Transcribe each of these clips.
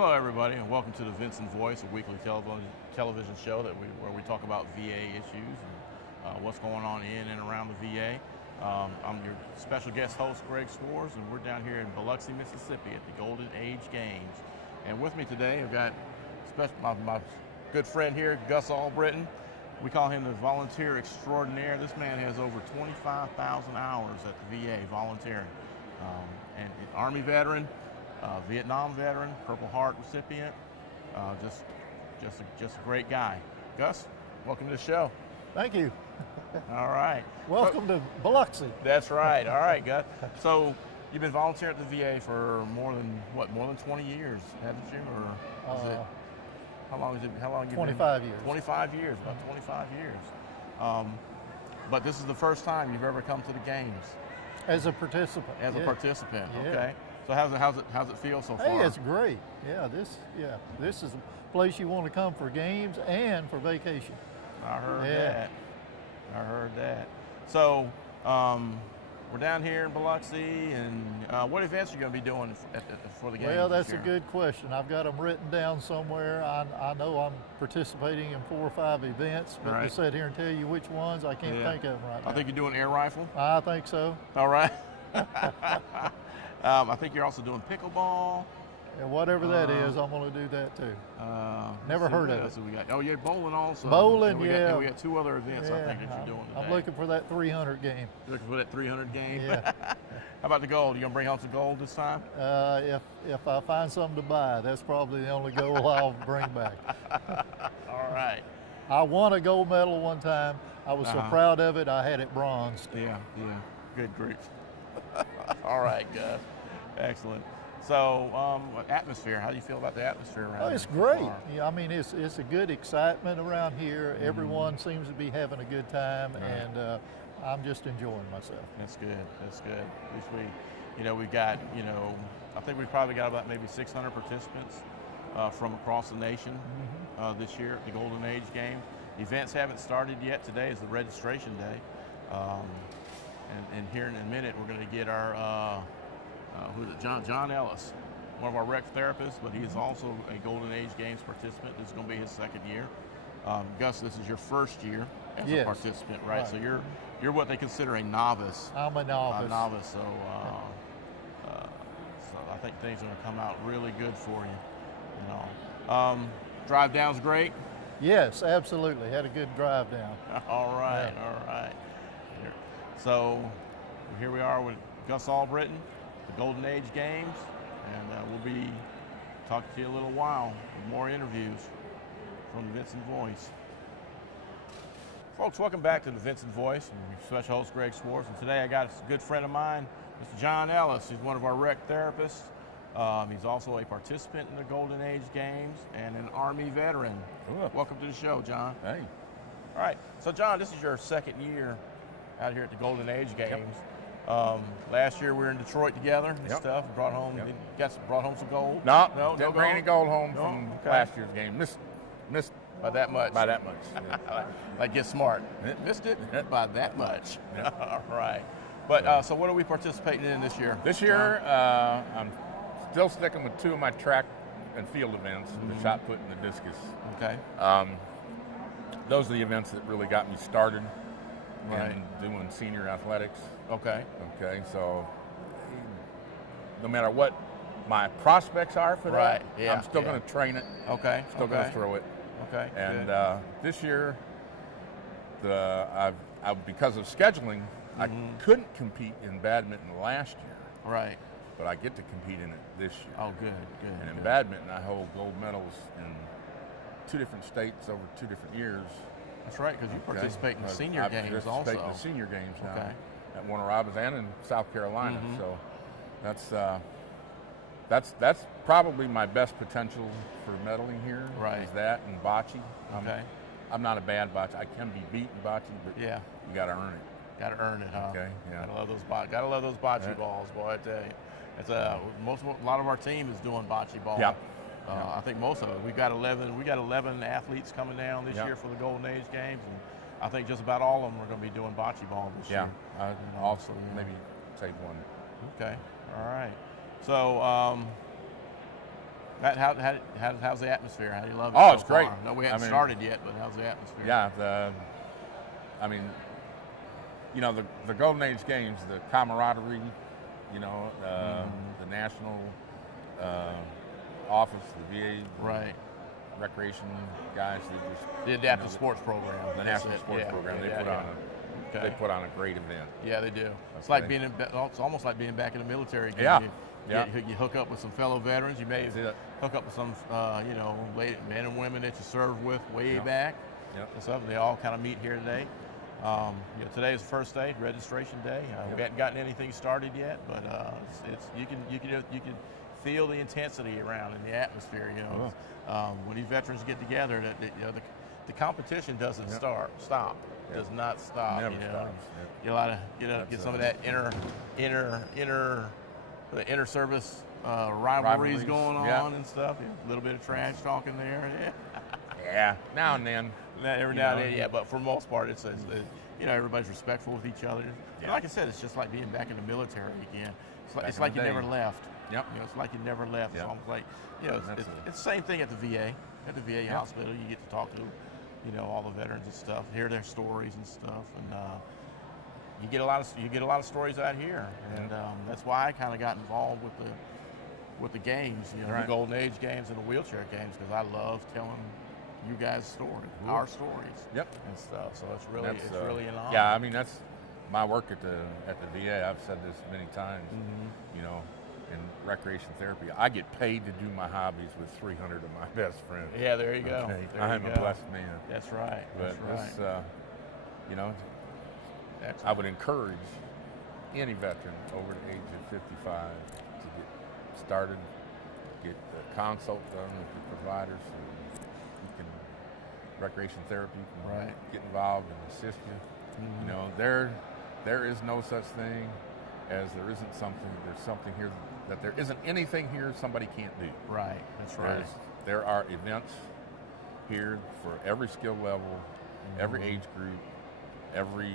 Hello, everybody, and welcome to the Vinson Voice, a weekly television show where we talk about VA issues and what's going on in and around the VA. I'm your special guest host, Gregg McBride, and we're down here in Biloxi, Mississippi at the Golden Age Games. And with me today, I've got my good friend here, Gus Albritton. We call him the volunteer extraordinaire. This man has over 25,000 hours at the VA volunteering, and an Army veteran. Vietnam veteran, Purple Heart recipient, just a great guy. Gus, welcome to the show. Thank you. All right. Welcome to Biloxi. That's right. All right, Gus. So you've been volunteering at the VA for more than 20 years, haven't you? Or is it, how long have you 25 been? years. 25 years, about 25 years. But this is the first time you've ever come to the games. As a participant. As a participant, yeah. Okay. So how's it feel so far? Hey, it's great. This is a place you want to come for games and for vacation. I heard that. So we're down here in Biloxi, and what events are you going to be doing for the games? Well, that's a good question. I've got them written down somewhere. I know I'm participating in 4 or 5 events, but to sit here and tell you which ones, I can't think of them right now. I think you're doing air rifle. I think so. All right. I think you're also doing pickleball. And whatever that is, I'm going to do that too. Never heard of it. We got. Oh, yeah, bowling also. Bowling, we got 2 other events I think that you're doing today. I'm looking for that 300 game. You're looking for that 300 game? Yeah. How about the gold? You going to bring home some gold this time? If I find something to buy, that's probably the only gold I'll bring back. All right. I won a gold medal one time. I was so proud of it, I had it bronzed. Yeah. Good grief. All right, Gus. Excellent. So, atmosphere. How do you feel about the atmosphere around here? It's great. Yeah, I mean, it's a good excitement around here. Everyone seems to be having a good time, and I'm just enjoying myself. That's good. At least we've got, I think we've probably got about maybe 600 participants from across the nation this year at the Golden Age Games. Events haven't started yet. Today is the registration day. And here in a minute, we're going to get our John Ellis, one of our rec therapists, but he is also a Golden Age Games participant. This is going to be his 2nd year. Gus, this is your 1st year as a participant, right? So you're what they consider a novice. I'm a novice. So I think things are going to come out really good for you. Drive down's great. Yes, absolutely. Had a good drive down. All right. So here we are with Gus Albritton, the Golden Age Games, and we'll be talking to you in a little while with more interviews from the Vinson Voice. Folks, welcome back to the Vinson Voice. I'm your special host, Gregg McBride, and today I got a good friend of mine, Mr. John Ellis. He's one of our rec therapists. He's also a participant in the Golden Age Games and an Army veteran. Cool. Welcome to the show, John. Hey. All right, so John, this is your 2nd year out here at the Golden Age Games. Last year we were in Detroit together and stuff. Brought home some gold. No, didn't bring any gold home from Okay. last year's game. Missed By that much. by that much. Yeah. Like, get smart. Missed it by that much. All right. But so what are we participating in this year? This year, I'm still sticking with 2 of my track and field events: the shot put and the discus. Okay. Those are the events that really got me started. Right. And doing senior athletics. Okay. Okay, so no matter what my prospects are for that, I'm still going to train it. Okay. Still going to throw it. Okay. And this year, because of scheduling, I couldn't compete in badminton last year. Right. But I get to compete in it this year. Oh, good. And in badminton, I hold gold medals in 2 different states over 2 different years. That's right, because you participate in the senior I games also. participate in the senior games now at Warner Robins and in South Carolina. So that's probably my best potential for medaling here. Right. Is that and bocce. Okay. I'm not a bad bocce. I can be beat in bocce, but you got to earn it. Got to earn it, huh? Okay. Yeah. Gotta love those bocce balls, boy. I tell you, it's a lot of our team is doing bocce ball. Yeah. I think most of it. We got 11 athletes coming down this year for the Golden Age Games, and I think just about all of them are going to be doing bocce ball this year. Yeah. Also, maybe take one. Okay. All right. So How's the atmosphere? How do you love it? Oh, so it's great. Far? No, we haven't started yet, but how's the atmosphere? Yeah, I mean, you know, the Golden Age games, the camaraderie, you know, the national office, the VA, right, recreation guys, the adaptive sports program, the national sports program. They put on a great event. Yeah, they do. It's like being it's almost like being back in the military. Yeah. You hook up with some fellow veterans. You may hook up with some, you know, men and women that you served with way back. And stuff. They all kind of meet here today. You know, today is the first day, registration day. We hadn't gotten anything started yet, but you can feel the intensity around in the atmosphere. You know, when these veterans get together, you know, the competition doesn't stop. Does not stop. Never you know, stops. Get some of that inner service rivalries going on and stuff. A little bit of trash talking there. Yeah, now and then. Every now and then, but for the most part, it's you know, everybody's respectful with each other. And like I said, it's just like being back in the military again. It's like you never left. Yep. You know, it's like you never left. It's almost like, you know, it's the same thing at the VA. At the VA hospital, you get to talk to, you know, all the veterans and stuff, hear their stories and stuff, and you get a lot of stories out here, and that's why I kind of got involved with the games, you know, the Golden Age games and the wheelchair games, because I love telling you guys' stories, our stories, and stuff. So it's really an honor. Yeah, I mean, that's my work at the VA. I've said this many times. You know, in recreation therapy, I get paid to do my hobbies with 300 of my best friends. Yeah, there you go. Okay. I'm a blessed man. That's right. But this, you know, I would encourage any veteran over the age of 55 to get started, get a consult done with the providers. Recreation therapy can get involved and assist you. You know, there is no such thing as there's something here that there isn't anything here somebody can't do. Right, that's right. There are events here for every skill level, every age group, every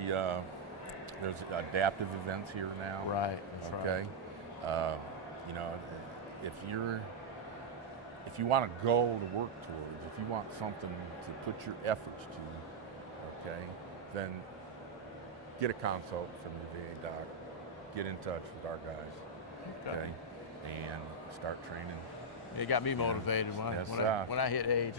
there's adaptive events here now. Right, that's right. You know, if you want a goal to work towards, if you want something to put your efforts to, then get a consult from the VA doc, get in touch with our guys, and start training. It got me motivated when I hit age.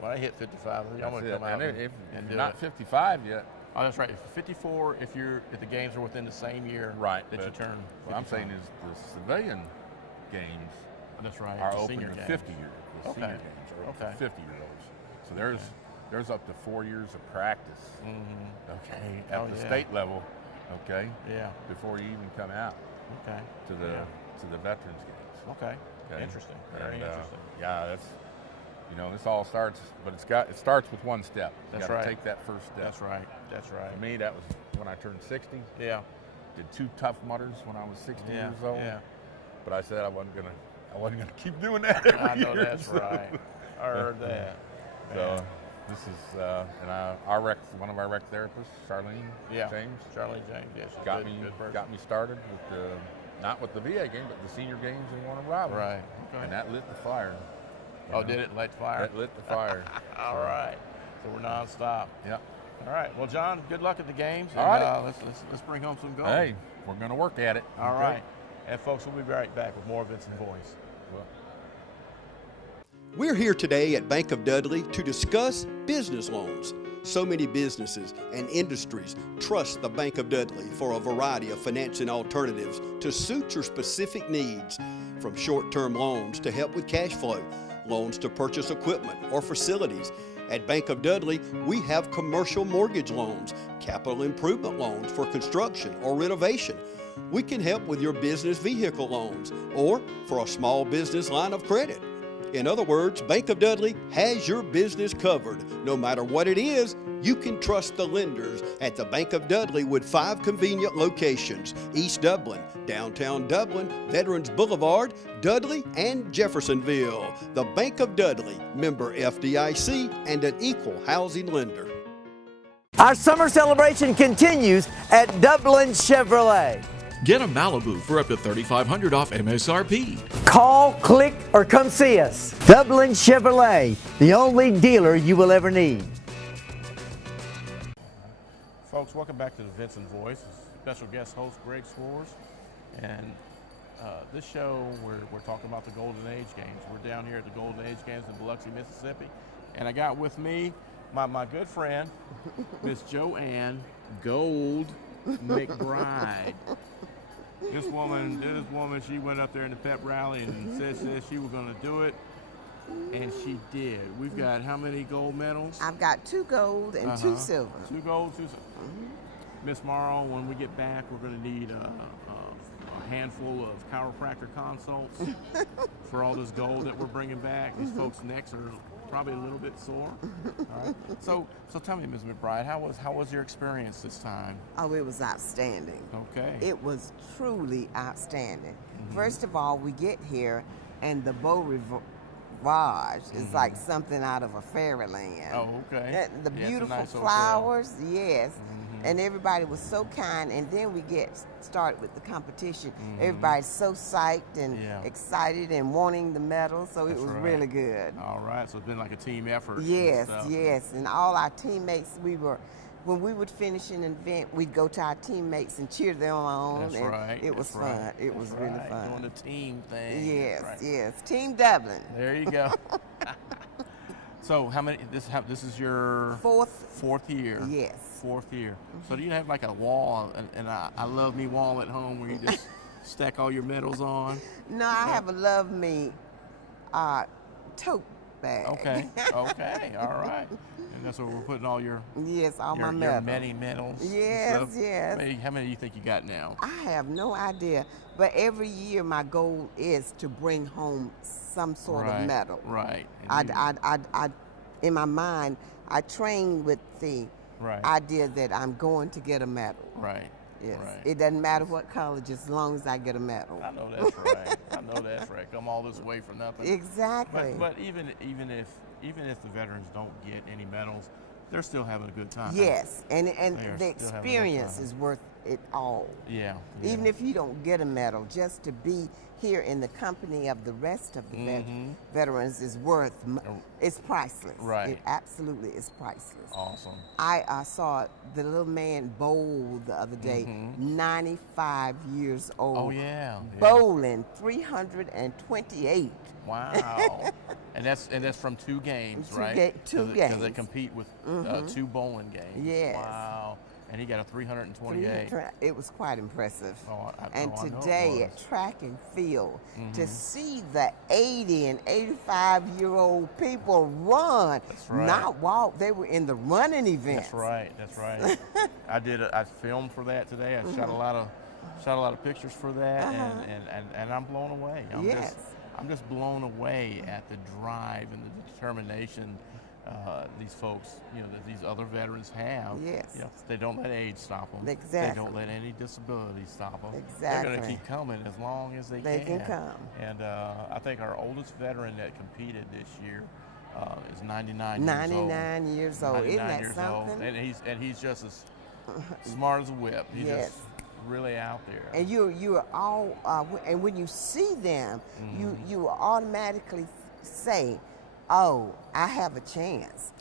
When I hit 55, I'm going to come out and do not it. 55 yet. Oh, that's right. 54 if the games are within the same year that you turn. What I'm saying is the civilian games. That's right. Are open to 50 years. The senior games are open to 50-year-olds. So there's up to 4 years of practice. At the state level. Before you even come out. To the veterans games. Interesting. Very interesting. Yeah, that's, you know, this all starts, but it starts with one step. You got to take that first step. That's right. That's right. For me, that was when I turned 60. Yeah. Did 2 Tough Mudders when I was 60 years old. Yeah. But I said I wasn't gonna keep doing that every year. I know that's right. I heard that. So this is one of our rec therapists, Charlene James. Charlene James, yes. Got me started with not with the VA game, but the senior games in Warner Robins. Right. Okay. And that lit the fire. Oh, did it light the fire? That lit the fire. All right. So we're nonstop. Yep. All right. Well, John, good luck at the games. All right. Let's bring home some gold. Hey, we're going to work at it. All right. And folks, we'll be right back with more Vinson Voice. We're here today at Bank of Dudley to discuss business loans. So many businesses and industries trust the Bank of Dudley for a variety of financing alternatives to suit your specific needs, from short-term loans to help with cash flow, loans to purchase equipment or facilities. At Bank of Dudley, we have commercial mortgage loans, capital improvement loans for construction or renovation. We can help with your business vehicle loans or for a small business line of credit. In other words, Bank of Dudley has your business covered. No matter what it is, you can trust the lenders at the Bank of Dudley with 5 convenient locations: East Dublin, downtown Dublin, Veterans Boulevard, Dudley, and Jeffersonville. The Bank of Dudley, member FDIC, and an equal housing lender. Our summer celebration continues at Dublin Chevrolet. Get a Malibu for up to $3,500 off MSRP. Call, click, or come see us. Dublin Chevrolet, the only dealer you will ever need. Folks, welcome back to the Vinson Voice. Special guest host Gregg McBride. And this show, we're talking about the Golden Age Games. We're down here at the Golden Age Games in Biloxi, Mississippi. And I got with me my good friend, Miss Joanne Gold McBride. This woman, she went up there in the pep rally and said she was going to do it. And she did. We've got how many gold medals? I've got 2 gold and 2 silver. 2 gold, 2 silver. Miss Morrow, when we get back, we're going to need a handful of chiropractor consults for all this gold that we're bringing back. These folks' necks are probably a little bit sore. All right. So tell me, Ms. McBride, how was your experience this time? Oh, it was outstanding. Okay. It was truly outstanding. First of all, we get here, and the Beau Rivage is like something out of a fairyland. Oh, okay. The Yeah, beautiful it's a nice flowers, yes. And everybody was so kind, and then we get started with the competition. Everybody's so psyched and excited and wanting the medal, so it was really good. All right, so it's been like a team effort. Yes, yes, and all our teammates, when we would finish an event, we'd go to our teammates and cheer them on. That's right. It was fun. It was really fun. Doing the team thing. Yes, right. yes. Team Dublin. There you go. So how many? This is your fourth year. Yes. 4th year. So do you have like a wall, and I love me wall at home where you just stack all your medals on? No, I have a love me tote bag. Okay. Okay. All right. And that's where we're putting all your my medals. Your many medals. Yes, yes. How many do you think you got now? I have no idea, but every year my goal is to bring home some sort of medal. Right. I in my mind, I train with the idea that I'm going to get a medal. Right. Yes. Right. It doesn't matter what college, as long as I get a medal. I know that's right. I know that's right. Come all this way for nothing. Exactly. But even if the veterans don't get any medals, they're still having a good time. Yes, and the experience is worth it all. Yeah. Even if you don't get a medal, just to be here in the company of the rest of the veterans is it's priceless. Right. It absolutely is priceless. Awesome. I saw the little man bowl the other day, 95 years old. Oh, yeah. Bowling 328. Wow. and that's from 2 games, right? 2 games. Because they compete with 2 bowling games. Yes. Wow. And he got a 328. It was quite impressive. And today at track and field, to see the 80 and 85-year-old people run, not walk, they were in the running events. That's right. I filmed for that today. I shot a lot of pictures for that, and I'm blown away. I'm just blown away at the drive and the determination these folks, that these other veterans have. Yes. They don't let age stop them. Exactly. They don't let any disability stop them. Exactly. They're going to keep coming as long as they can come. And I think our oldest veteran that competed this year is 99 years old. 99 years old. Isn't that something? And he's just as smart as a whip. He's just really out there. And you are all, and when you see them, you automatically say, oh, I have a chance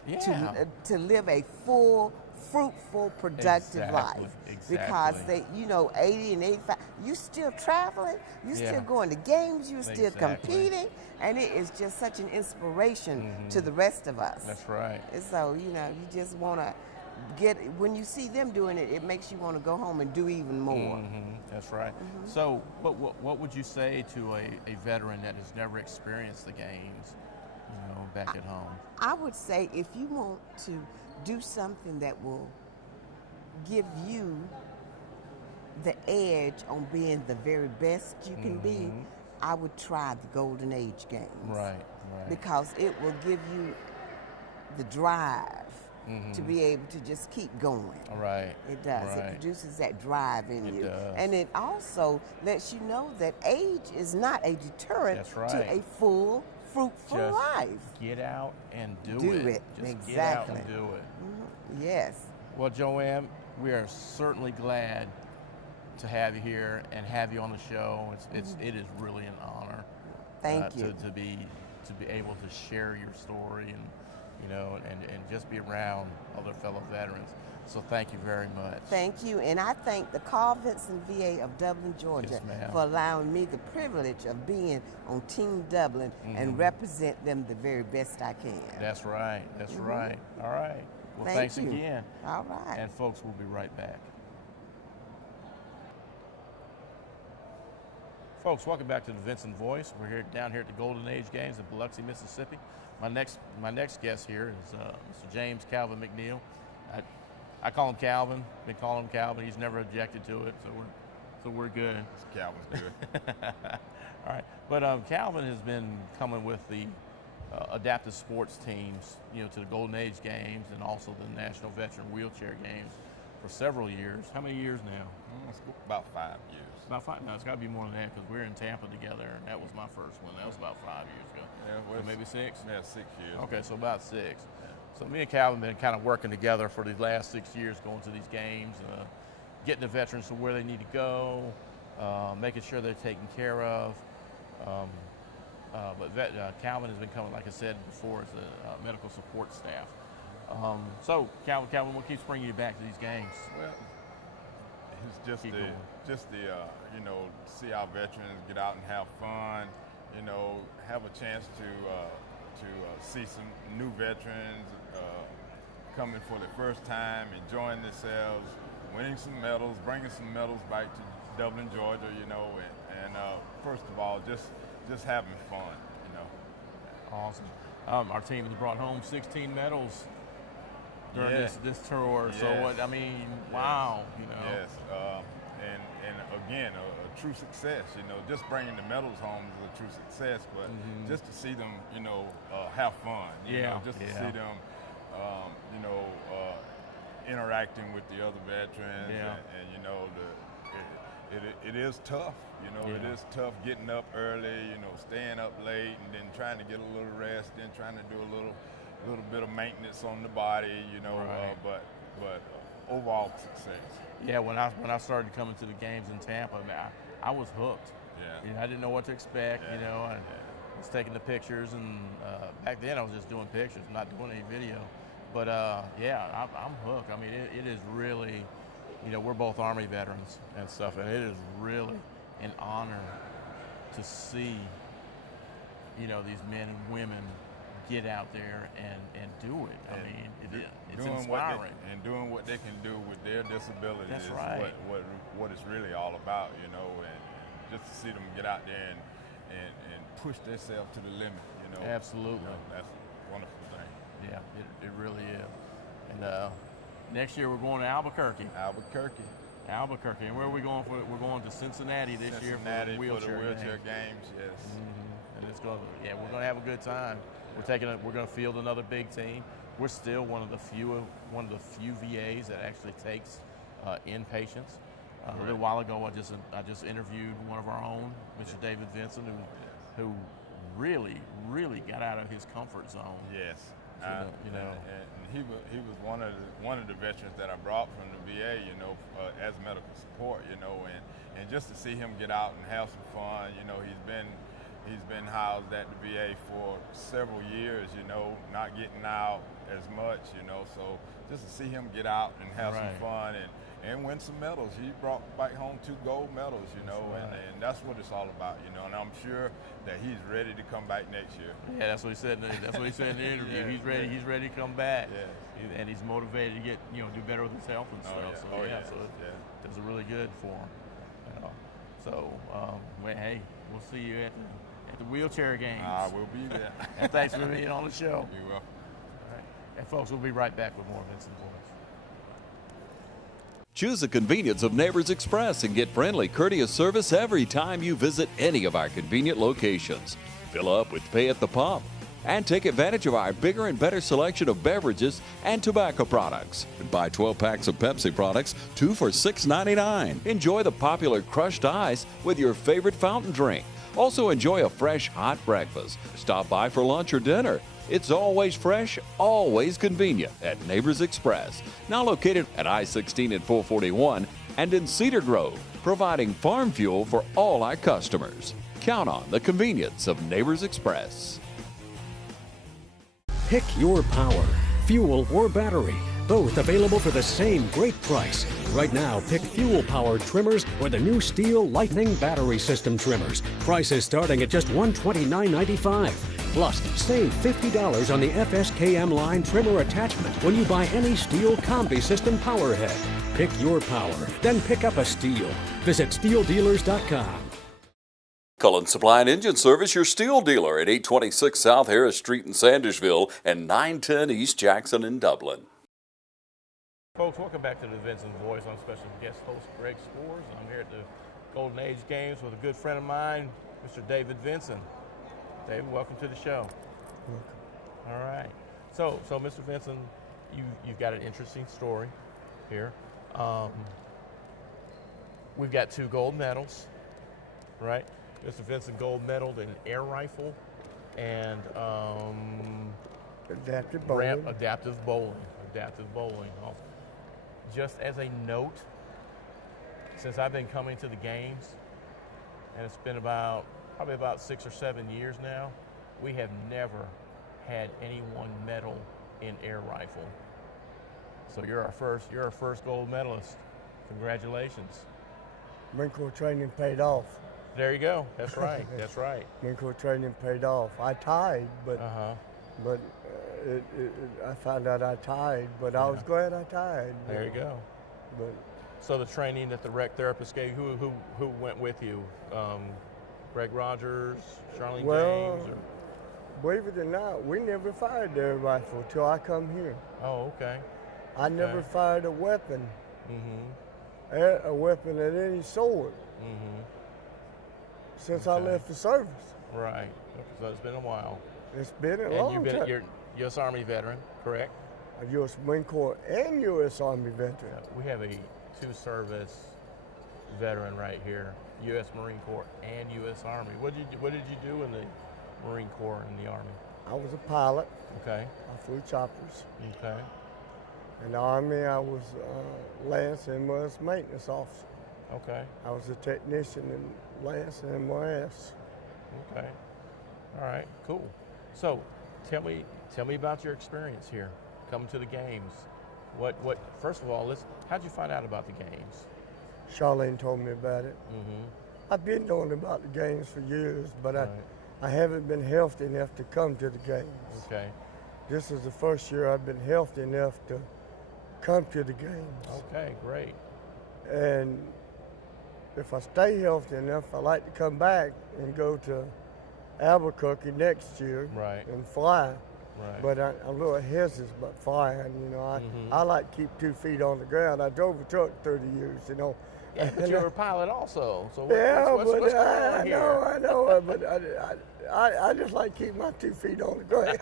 to live a full, fruitful, productive life. Because they, 80 and 85, you still traveling, you still going to games, you still competing, and it is just such an inspiration to the rest of us. That's right. And so, you just want to when you see them doing it, it makes you want to go home and do even more. That's right. So, what would you say to a veteran that has never experienced the games? Back at home? I would say if you want to do something that will give you the edge on being the very best you can be, I would try the Golden Age Games. Right. Because it will give you the drive to be able to just keep going. Right. It does. Right. It produces that drive in you. It does. And it also lets you know that age is not a deterrent to a full, fruitful life. Get out and do it. Just get out and do it. Yes. Well, Joanne, we are certainly glad to have you here and have you on the show. It is really an honor. Thank you. To be able to share your story and and just be around other fellow veterans. So thank you very much. Thank you, and I thank the Carl Vinson VA of Dublin, Georgia, Yes, for allowing me the privilege of being on Team Dublin and represent them the very best I can. That's right. That's right. All right. Well, Thank thanks you. again. All right. And folks, we'll be right back. Folks, welcome back to the Vinson Voice. We're down here at the Golden Age Games in Biloxi, Mississippi. My next guest here is Mr. James Calvin McNeil. I call him Calvin. Been calling him Calvin. He's never objected to it, so we're good. Calvin's good. All right, but Calvin has been coming with the adaptive sports teams, to the Golden Age Games and also the National Veteran Wheelchair Games for several years. How many years now? About 5 years. About 5? No, it's got to be more than that because we're in Tampa together, and that was my first one. That was about 5 years ago. Yeah, well, so maybe 6? Yeah, 6 years. Okay, so about 6. So me and Calvin have been kind of working together for the last 6 years, going to these games, getting the veterans to where they need to go, making sure they're taken care of. But Calvin has been coming, like I said before, as a medical support staff. So Calvin, what keeps bringing you back to these games? Well, it's just see our veterans get out and have fun, have a chance to see some new veterans coming for the first time, enjoying themselves, winning some medals, bringing some medals back to Dublin, Georgia, and first of all, just having fun, Awesome. Our team has brought home 16 medals during this tour. Yes. So wow, Yes, and again, a true success. Just bringing the medals home is a true success. But just to see them, have fun. Just to see them, interacting with the other veterans, and it is tough. It is tough getting up early. Staying up late, and then trying to get a little rest, then trying to do a little bit of maintenance on the body. Right. But overall success. Yeah, when I started coming to the games in Tampa, I was hooked. Yeah. I didn't know what to expect. I was taking the pictures, and back then I was just doing pictures, not doing any video. But I'm hooked. It is really, we're both Army veterans and stuff, and it is really an honor to see, these men and women get out there and do it. It's inspiring. Doing what they can do with their disability That's is right. what it's really all about, and just to see them get out there and push themselves to the limit, Absolutely. That's a wonderful thing. Yeah, it really is. And next year we're going to Albuquerque. Albuquerque. And where are we going for? We're going to Cincinnati this year for the wheelchair games. Yes. And it's going. We're going to have a good time. We're going to field another big team. We're still one of the few VAs that actually takes inpatients. A little while ago, I just interviewed one of our own, Mr. David Vincent, who really got out of his comfort zone. Yes. And he was one of the veterans that I brought from the VA, as medical support, and just to see him get out and have some fun, he's been housed at the VA for several years, not getting out as much, so just to see him get out and have some fun and win some medals. He brought back home 2 gold medals, and that's what it's all about, and I'm sure that he's ready to come back next year. Yeah, that's what he said. That's what he said in the interview. He's ready. He's ready to come back. Yes. And he's motivated to get do better with his health and stuff. So it does really good for him. So hey, we'll see you at the wheelchair games. I will be there. And thanks for being on the show. You're welcome. All right. And folks, we'll be right back with more Vinson Voice. Choose the convenience of Neighbors Express and get friendly, courteous service every time you visit any of our convenient locations. Fill up with pay at the pump and take advantage of our bigger and better selection of beverages and tobacco products. Buy 12 packs of Pepsi products, 2 for $6.99. Enjoy the popular crushed ice with your favorite fountain drink. Also enjoy a fresh, hot breakfast. Stop by for lunch or dinner. It's always fresh, always convenient at Neighbors Express. Now located at I-16 and 441 and in Cedar Grove. providing farm fuel for all our customers. Count on the convenience of Neighbors Express. Pick your power, fuel or battery. Both available for the same great price. Right now, pick fuel-powered trimmers or the new Steel Lightning battery system trimmers. Prices starting at just $129.95. Plus, save $50 on the FSKM line trimmer attachment when you buy any Steel Combi System power head. Pick your power, then pick up a Steel. Visit SteelDealers.com. Cullen Supply and Engine Service, your Steel dealer at 826 South Harris Street in Sandersville and 910 East Jackson in Dublin. Folks, welcome back to the Vinson Voice. I'm special guest host Gregg McBride. I'm here at the Golden Age Games with a good friend of mine, Mr. David Vinson. David, welcome to the show. Welcome. All right. So Mr. Vinson, you've got an interesting story here. We've got 2 gold medals, right? Mr. Vinson gold medaled in air rifle and adaptive bowling. Adaptive bowling. Just as a note, since I've been coming to the games, and it's been probably about 6 or 7 years now, we have never had anyone medal in air rifle. So you're our first gold medalist. Congratulations. Marine Corps training paid off. There you go. That's right. That's right. Marine Corps training paid off. I tied, but I found out I tied, but I was glad I tied. There you go. But so the training that the rec therapist gave, who went with you? Greg Rogers, Charlene James? Or? Believe it or not, we never fired the air rifle till I come here. Oh, okay. I never fired a weapon. Mm-hmm. A weapon at any sort. Mm-hmm. Since I left the service. Right. So it's been a while. It's been a long time. You're a U.S. Army veteran, correct? A U.S. Marine Corps and U.S. Army veteran. We have a 2-service veteran right here, U.S. Marine Corps and U.S. Army. What did you do in the Marine Corps and the Army? I was a pilot. Okay. I flew choppers. Okay. In the Army, I was Lance MOS maintenance officer. Okay. I was a technician in Lance and MOS. Okay. All right. Cool. So, tell me about your experience here, coming to the games. What? First of all, how'd you find out about the games? Charlene told me about it. Mm-hmm. I've been knowing about the games for years, but I haven't been healthy enough to come to the games. Okay. This is the first year I've been healthy enough to come to the games. Okay, great. And if I stay healthy enough, I like to come back and go to Albuquerque next year and fly. Right. But I'm a little hesitant about flying, you know. I like to keep 2 feet on the ground. I drove a truck 30 years, you know. Yeah, but you're a pilot also. So what's going on here? I know, but I just like to keep my 2 feet on the ground.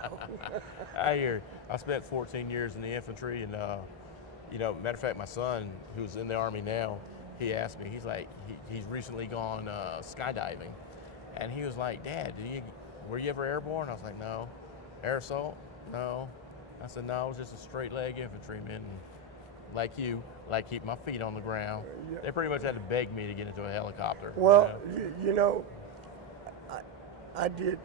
I hear. I spent 14 years in the infantry, and matter of fact, my son, who's in the Army now, he asked me. He's like, he's recently gone skydiving, and he was like, "Dad, were you ever airborne?" I was like, "No." Air assault? No. I said, "No, I was just a straight leg infantryman, like you, like keep my feet on the ground." Yeah. They pretty much had to beg me to get into a helicopter. Well, you know, I did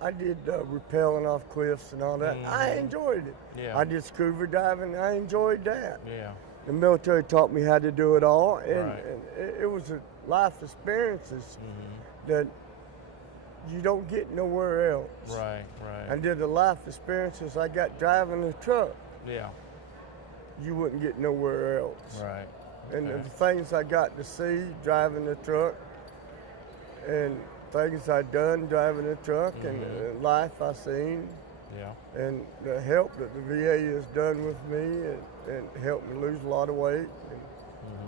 rappelling off cliffs and all that. Mm-hmm. I enjoyed it. Yeah. I did scuba diving. I enjoyed that. Yeah. The military taught me how to do it all, and it was a life experiences that you don't get nowhere else. Right. I did the life experiences I got driving the truck. Yeah. You wouldn't get nowhere else. Right. And the things I got to see driving the truck, and things I done driving the truck, and the life I seen. Yeah. And the help that the VA has done with me, and helped me lose a lot of weight, and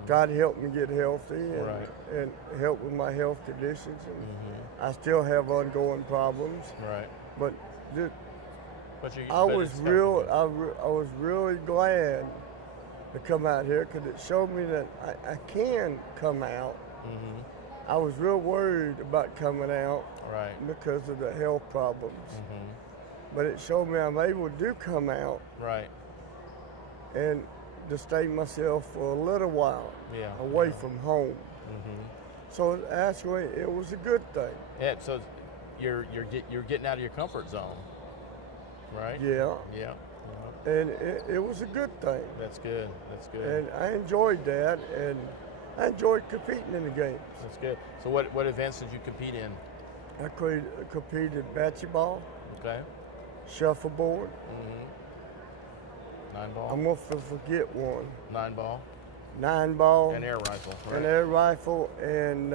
try to help me get healthy, and help with my health conditions. And I still have ongoing problems. Right. But I was really glad to come out here because it showed me that I can come out. I was real worried about coming out because of the health problems. But it showed me I'm able to come out. Right. And to stay myself for a little while away from home. So actually, it was a good thing. Yeah. So you're getting out of your comfort zone, right? Yeah. Yeah. And it was a good thing. That's good. That's good. And I enjoyed that, and I enjoyed competing in the games. That's good. So what events did you compete in? I competed bocce ball. Okay. Shuffleboard. 9-ball. I'm gonna forget one. 9-ball. 9-ball. And air rifle. Right? And air rifle and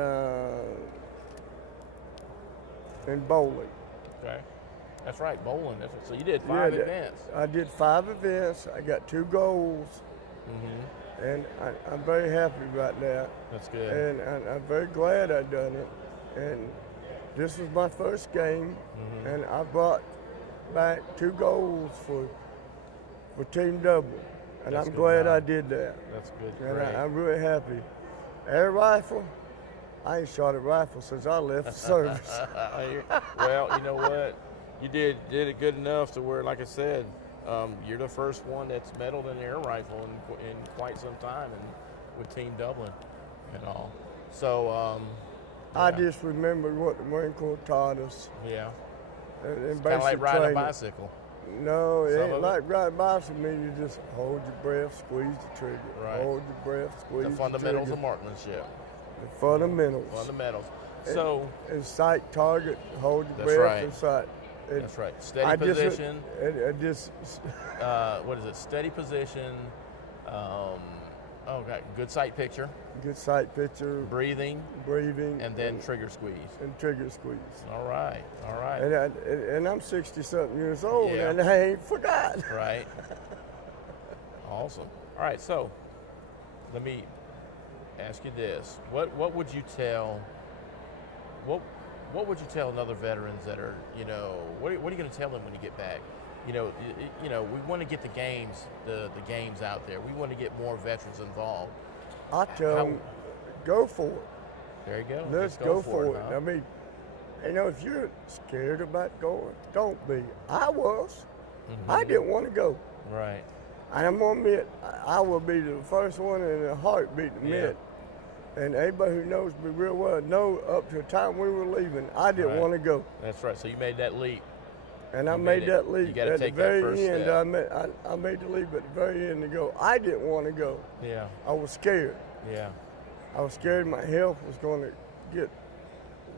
bowling. Okay. That's right, bowling. So you did 5 events. I did 5 events. I got 2 goals. And I'm very happy about that. That's good. And I'm very glad I done it. And this was my first game, and I brought back 2 goals for team double. And That's I'm good glad job. I did that. That's good. And Great. I'm really happy. Air rifle, I ain't shot a rifle since I left the service. Well, you know what? You did it good enough to where, like I said, you're the first one that's medaled in air rifle in quite some time, and with Team Dublin and all. So I just remembered what the Marine Corps taught us. Yeah. And It's kind of like riding training. a bicycle. No, it Some ain't of like riding bicycle. You just hold your breath, squeeze the trigger. Right. Hold your breath, squeeze The fundamentals the of trigger. marksmanship. The fundamentals. Fundamentals. And- So and sight, target, hold your That's breath, right. and sight. And that's right. Steady I just- position. I just What is it? Steady position. Good sight picture. good sight picture, Breathing. breathing, And then trigger squeeze. and trigger squeeze. All right. All right. And I'm 60-something years old, Yeah. and I ain't forgot. Right. Awesome. All right. So let me ask you this: what would you tell? What would you tell other veterans that are, what are you going to tell them when you get back? We want to get the games out there. We want to get more veterans involved. I tell them, go for it. There you go. Let's Just go for it. huh? I mean, if you're scared about going, don't be. I was. I didn't want to go. Right. And I'm going to admit, I will be the first one in a heartbeat to admit. And anybody who knows me real well know up to the time we were leaving, I didn't want to go. That's right. So you made that leap. And I You made made it. that You leap gotta at the take that very first end. step. I made the leap at the very end to go. I didn't want to go. Yeah. I was scared. Yeah. I was scared my health was going to get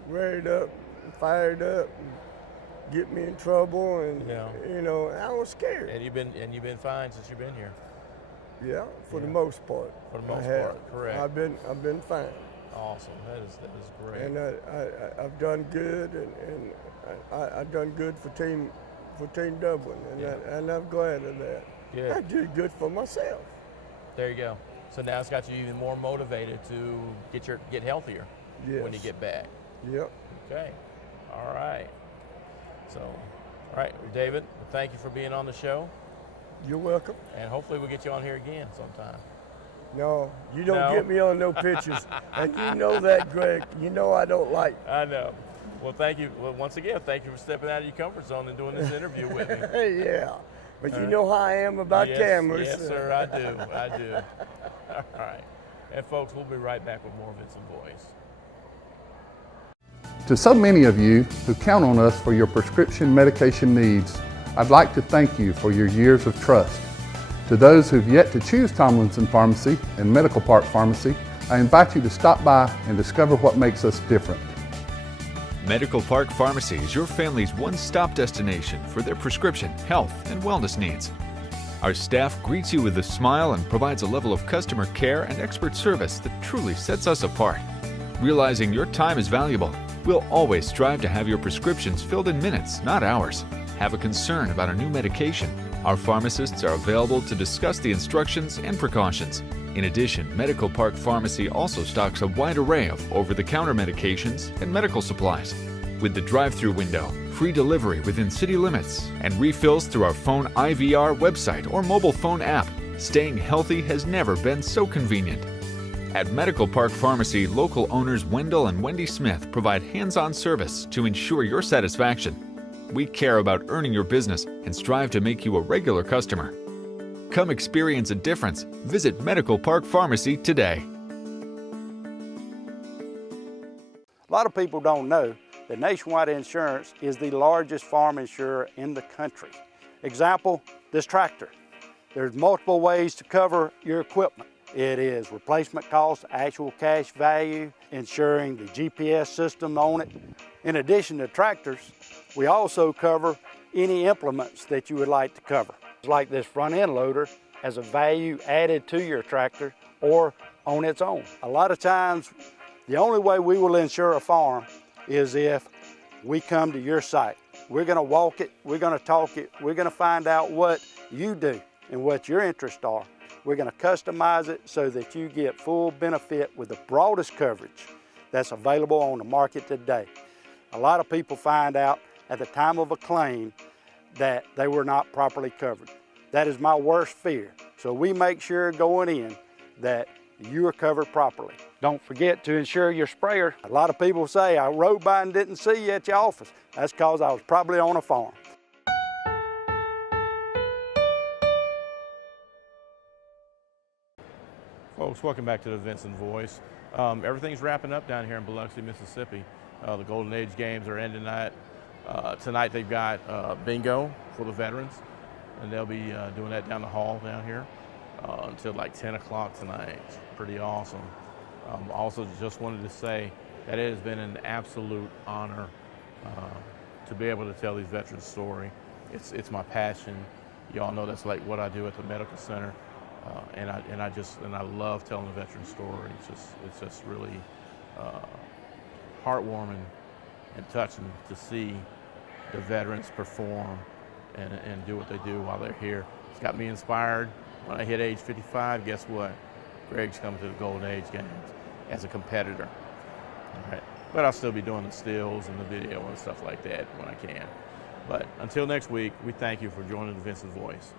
reared up, and fired up, and get me in trouble, and I was scared. And you've been fine since you've been here. Yeah, for the most part. For the most I have. part, correct. I've been fine. Awesome. That is great. And I've done good, and I've done good for Team Dublin, and I'm glad of that. Good. I did good for myself. There you go. So now it's got you even more motivated to get healthier when you get back. Yep. Okay. All right. So, all right, David, thank you for being on the show. You're welcome. And hopefully we'll get you on here again sometime. No, you don't get me on no pictures. And you know that, Greg. You know I don't like. I know. Well, thank you. Well, once again, thank you for stepping out of your comfort zone and doing this interview with me. Yeah. But you know how I am about cameras. Yes, sir, I do. All right. And folks, we'll be right back with more Vinson Voice. To so many of you who count on us for your prescription medication needs, I'd like to thank you for your years of trust. To those who've yet to choose Tomlinson Pharmacy and Medical Park Pharmacy, I invite you to stop by and discover what makes us different. Medical Park Pharmacy is your family's one-stop destination for their prescription, health, and wellness needs. Our staff greets you with a smile and provides a level of customer care and expert service that truly sets us apart. Realizing your time is valuable, we'll always strive to have your prescriptions filled in minutes, not hours. Have a concern about a new medication? Our pharmacists are available to discuss the instructions and precautions. In addition, Medical Park Pharmacy also stocks a wide array of over-the-counter medications and medical supplies. With the drive-through window, free delivery within city limits, and refills through our phone IVR website or mobile phone app, staying healthy has never been so convenient. At Medical Park Pharmacy, local owners Wendell and Wendy Smith provide hands-on service to ensure your satisfaction. We care about earning your business and strive to make you a regular customer. Come experience a difference. Visit Medical Park Pharmacy today. A lot of people don't know that Nationwide Insurance is the largest farm insurer in the country. Example, this tractor. There's multiple ways to cover your equipment. It is replacement cost, actual cash value, insuring the GPS system on it. In addition to tractors, we also cover any implements that you would like to cover. Like this front end loader has a value added to your tractor or on its own. A lot of times, the only way we will insure a farm is if we come to your site. We're gonna walk it, we're gonna talk it, we're gonna find out what you do and what your interests are. We're gonna customize it so that you get full benefit with the broadest coverage that's available on the market today. A lot of people find out at the time of a claim that they were not properly covered. That is my worst fear. So we make sure going in that you are covered properly. Don't forget to insure your sprayer. A lot of people say, I rode by and didn't see you at your office. That's because I was probably on a farm. Folks, welcome back to the Vinson Voice. Everything's wrapping up down here in Biloxi, Mississippi. The Golden Age games are ending tonight. Tonight they've got bingo for the veterans, and they'll be doing that down the hall down here until like 10 o'clock tonight. It's pretty awesome. Also just wanted to say that it has been an absolute honor to be able to tell these veterans' story. It's my passion. Y'all know that's like what I do at the medical center, and I love telling the veterans' story. It's just really heartwarming and touching to see the veterans perform and do what they do while they're here. It's got me inspired. When I hit age 55, guess what? Gregg's coming to the Golden Age games as a competitor. All right. But I'll still be doing the stills and the video and stuff like that when I can. But until next week, we thank you for joining the Vinson Voice.